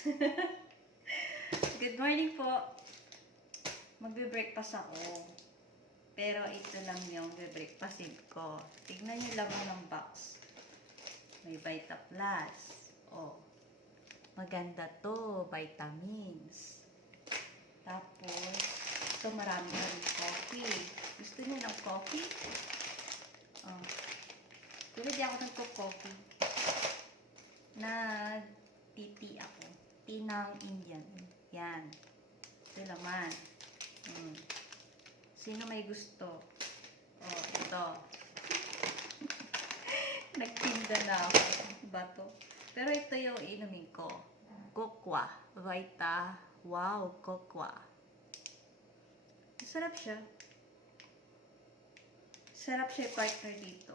Good morning po. Magbe-breakfast ako. Pero ito lang yung be-breakfastin ko. Tignan nyo laman ng box. May Vita Plus. Oh. Maganda to. Vitamins. Tapos, ito marami na rin coffee. Gusto nyo ng coffee? Oh. Tulad di ako nagko-coffee. Nag-tea ako. Tea ng Indian. Yan. Ito laman. Sino may gusto? Oh, ito. Nagtinda na ako. Bato. Pero ito yung inumin ko. Kokwa. Vita. Wow, kokwa. Sarap siya. Sarap siya partner dito.